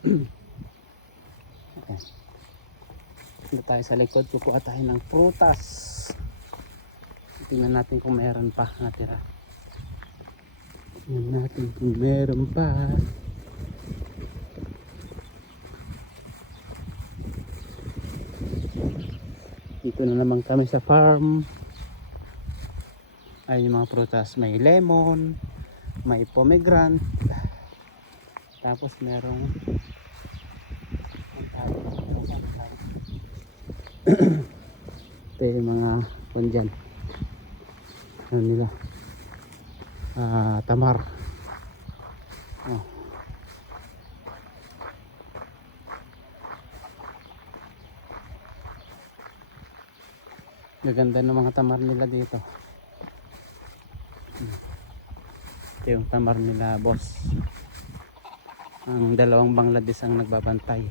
Okay. Dito tayo sa likod, kukuha tayo ng prutas. Tingnan natin kung meron pa natira. Tingnan natin kung meron pa. Dito na naman kami sa farm. Ay, yung mga prutas, may lemon, may pomegranate, tapos merong ito yung mga pandyan ano nila, tamar. Oh. Gaganda ng mga tamar nila dito. Ito yung tamar nila, boss. Ang dalawang Bangladesh ang nagbabantay.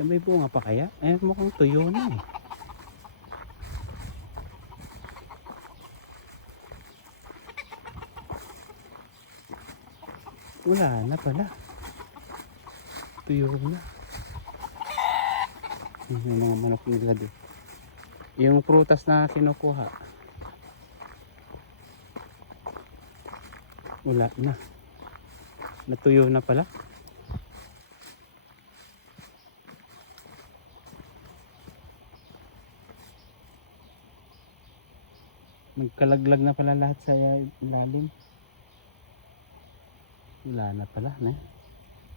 Yan, may bunga pa kaya? Eh, mukhang tuyo na eh. Wala na pala. Tuyo na. Yung mga manok nila doon. Yung prutas na kinukuha, wala na. Natuyo na pala. Magkalaglag na pala lahat sa ilalim. Wala na pala, ne?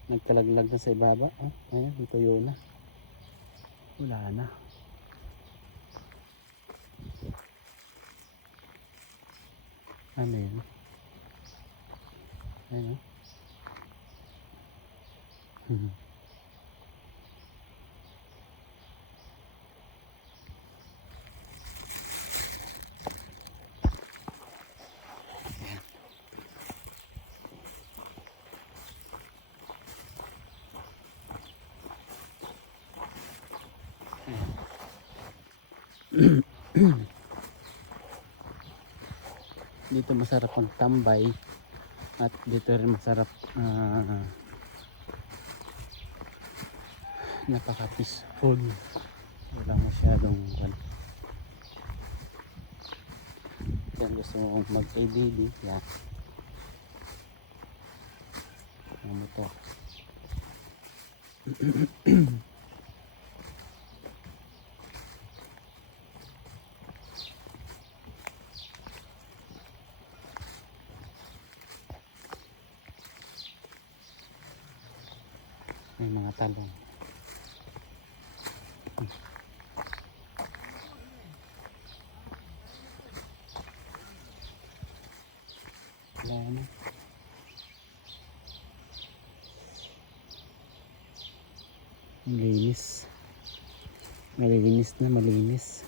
Nagkalaglag na sa ibaba. Oh, ayan, tuyo na. Wala na. Ano yun? Ayan. Dito masarap magtambay at dito rin masarap napaka peaceful, wala masyadong yan. Gusto mo mag ADD yan, ano to. May mga talong. Wala na. Malinis. Malinis na malinis.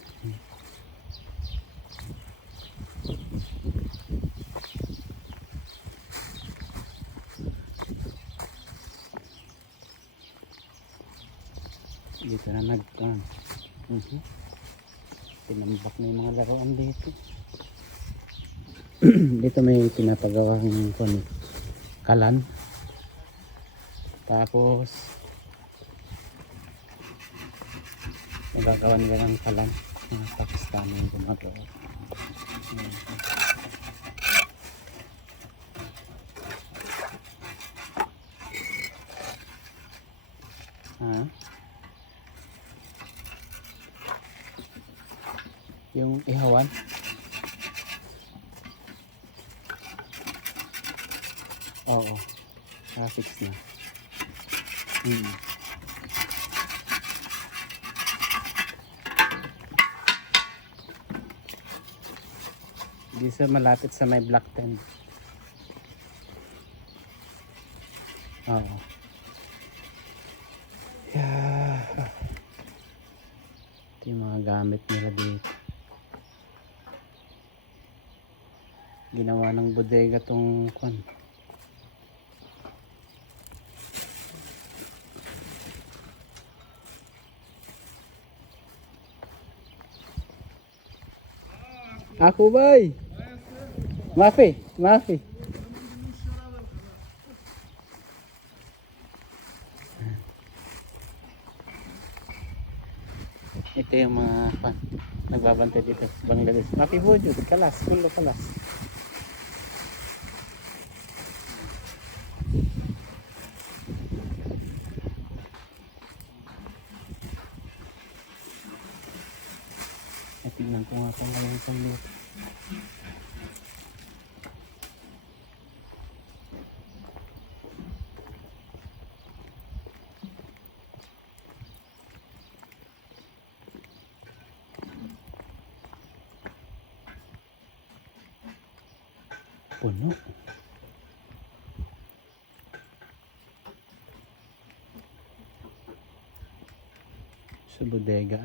Dito na tinambak na yung mga laruan dito. Dito may pinapagawang kalan, tapos nagagawa nila ng kalan. Mga Pakistan yung gumagawa. Yung ihawan, oo, fix na. Di sa malapit sa may Black 10. Oo. Yeah. Ito yung mga gamit nila dito. Ginawa ng bodega tong kwan. Aku bay. Mafi. Ito yung mga nagbabantay dito sa Bangladesh. Mapibujo, kalas, kulo kalas. Tingnan ko nga pala yung sandot. Puno. Sa bodega.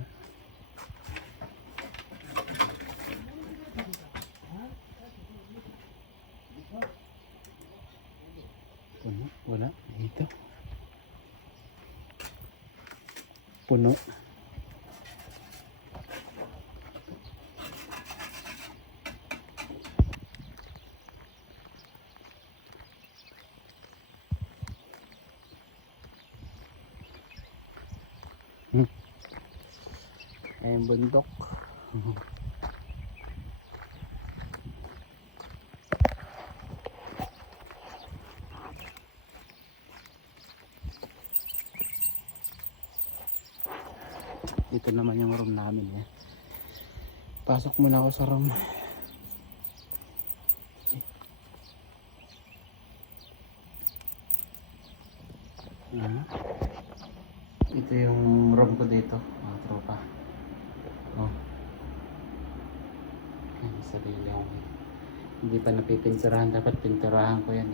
Puno. Wala. Dito. Puno. Ayun bundok. Dito naman yung room namin eh. Pasok muna ako sa room. Ito yung room ko dito, mga tropa. Oh. Yan, sarili ako. Hindi pa napipinturahan, dapat pinturahan ko yan.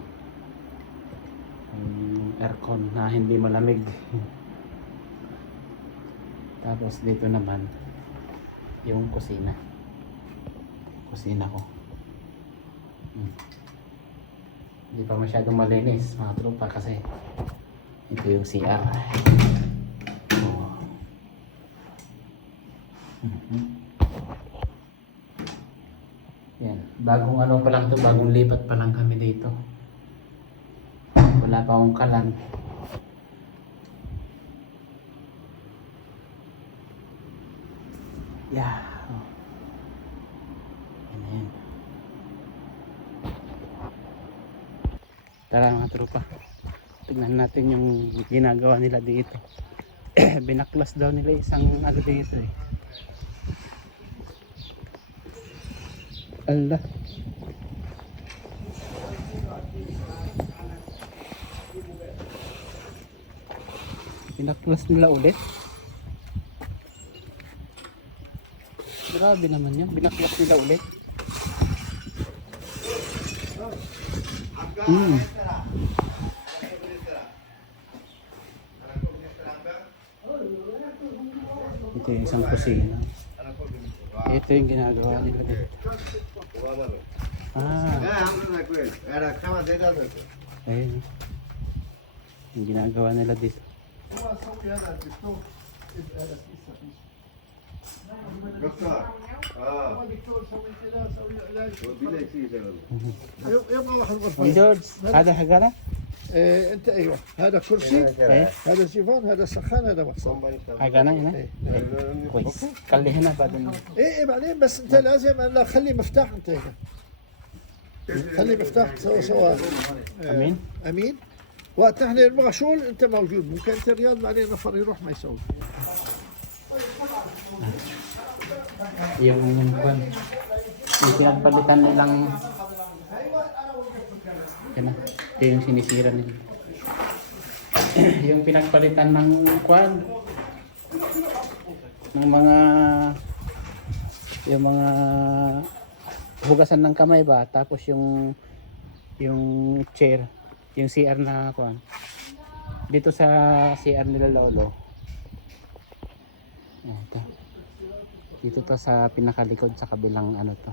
Yung aircon na hindi malamig. Tapos dito naman yung kusina. Kusina ko. Hindi pa masyadong malinis mga tropa kasi ito yung CR. Yan, bagong ano pa lang to, bagong lipat pa lang kami dito. Wala pa akong kalan. Yeah. Oh. Yan. Tara mga tropa. Tignan natin yung ginagawa nila dito. Binaklas daw nila isang ano dito eh. Allah. Binaklas nila ulit. Grabe naman yan. Binaklas nila ulit. Ito yung isang kusina. Ito yung ginagawa nila dito. Ayun. Yung ginagawa nila dito. دكتور دكتور سوي كذا سوي علاج يبغى واحد غرفه جورج هذا حقنا؟ انت ايوه هذا كرسي هذا سيفون هذا سخان هذا مقصد حقنا هنا؟ كويس خلي هنا بعدين. ايه بعدين بس انت لازم لا خلي مفتاح انت هنا خلي مفتاح سوا امين امين وقت احنا نبغى شغل انت موجود ممكن انت الرياض بعدين نفر يروح ما يسوي yung pinagpalitan nilang yan na, ito yung sinisira nila. Yung pinagpalitan ng kwan ng mga yung mga hugasan ng kamay ba, tapos yung chair, yung CR na kwan dito sa CR nila lolo. Ito. Dito to sa pinakalikod sa kabilang ano to.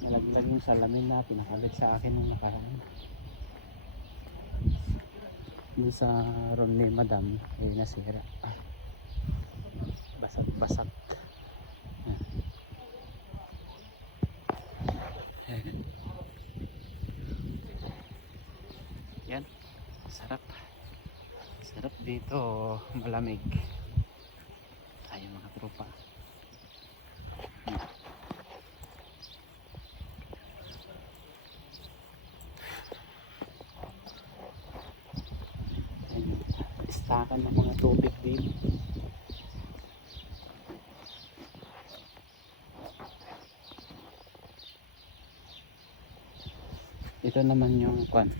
Nalaglag yung salamin na pinakalit sa akin nung nakaraan. Doon sa room ni madam ay nasira. Basag-basag. Yan. Sarap. Dito malamig. Tayo mga tropa. Ayun, istakan ng mga tubig dito. Ito naman yung kwan.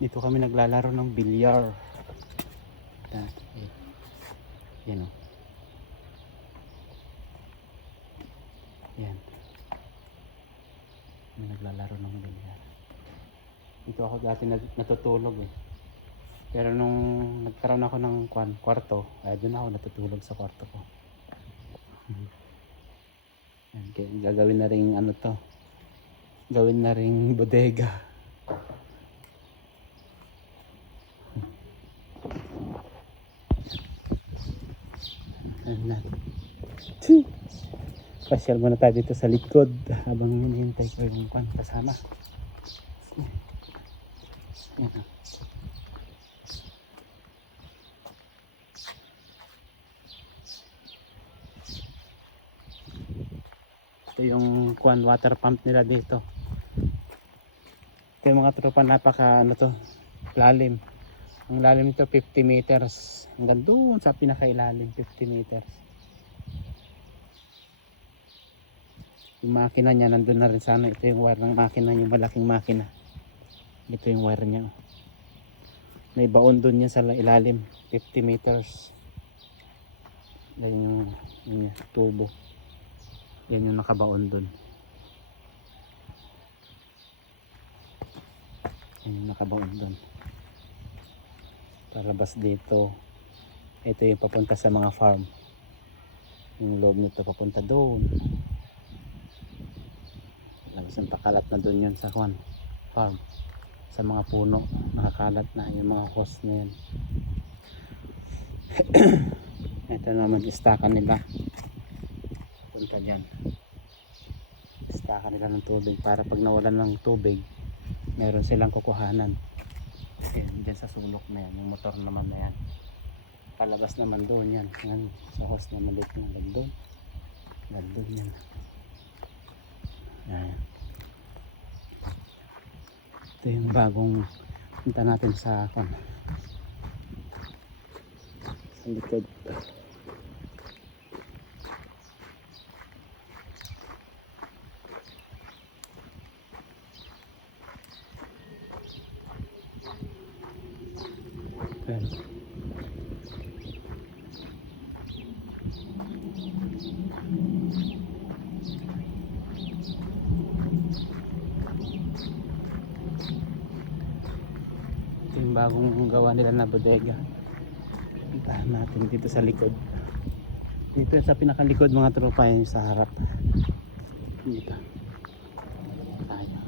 Dito kami naglalaro ng bilyar. Yan o. Yan. Kami naglalaro ng bilyar. Dito ako dati natutulog eh. Pero nung nagkaroon ako ng kwarto, ay doon ako natutulog sa kwarto ko. Yan, gagawin na rin ano to. Gawin na rin bodega. Pasyal muna tayo dito sa likod habang hinihintay ko yung kasama. Ayan. Ito yung water pump nila dito. Ito yung mga tropa, napaka ano to, lalim. Ang lalim nito 50 meters hanggang doon sa pinakailalim, 50 meters. Yung makina niya nandun na rin sana. Ito yung wire ng makina, yung malaking makina. Ito yung wire niya. May baon doon niya sa ilalim, 50 meters. Yan yung tubo. Yan yung nakabaon doon. Yan yung nakabaon doon. Palabas dito. Ito yung papunta sa mga farm. Yung loob nito papunta doon. Isang pakalat na doon yun sa farm. Sa mga puno nakakalat na yung mga hose na yan. Ito naman istakan nila punta dyan. Istakan nila ng tubig para pag nawalan ng tubig meron silang kukuhanan. Ayan, dyan sa sulok na yan, yung motor naman na yan. Palabas naman doon yan. Yan sa hose na maliit na doon. Doon yan. Ayan. Ito yung bagong punta natin sa likod. Okay. Yung bagong gawa nila na bodega. Puntahan natin dito sa likod. Dito sa pinakalikod mga tropa, yung sa harap. Dito. Tayo.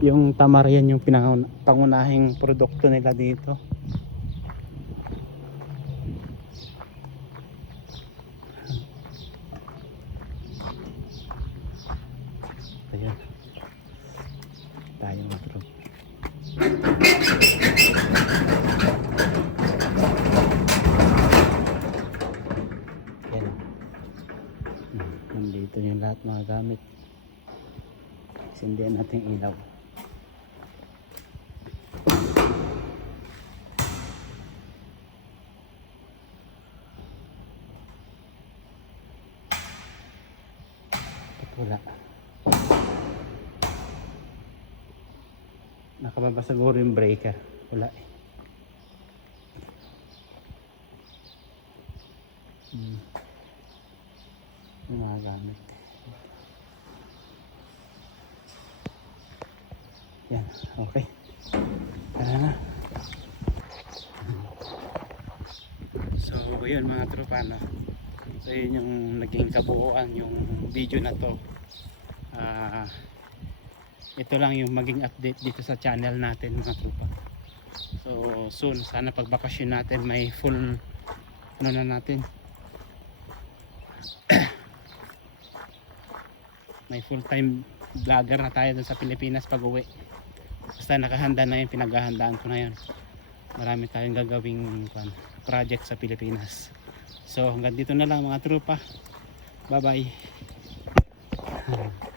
Yung tamarian yung pangunahing produkto nila dito. Ayan. Tayo mga tropa. Yan. Nandito yung lahat mga gamit. Sindihan natin ilaw. Wala. Nakababa siguro yung breaker. Wala eh. Yung mga gamit. Yan, okay. Tara na. So yun mga tropa, no? So yun yung naging kabuuan yung video na to. Ito lang yung maging update dito sa channel natin mga tropa. So soon sana pag bakasyon natin may full ano na natin. May full time vlogger na tayo dun sa Pilipinas pag uwi. Basta nakahanda na yung pinaghahandaan ko na yun. Marami tayong gagawing project sa Pilipinas. So hanggang dito na lang mga trupa. Bye bye.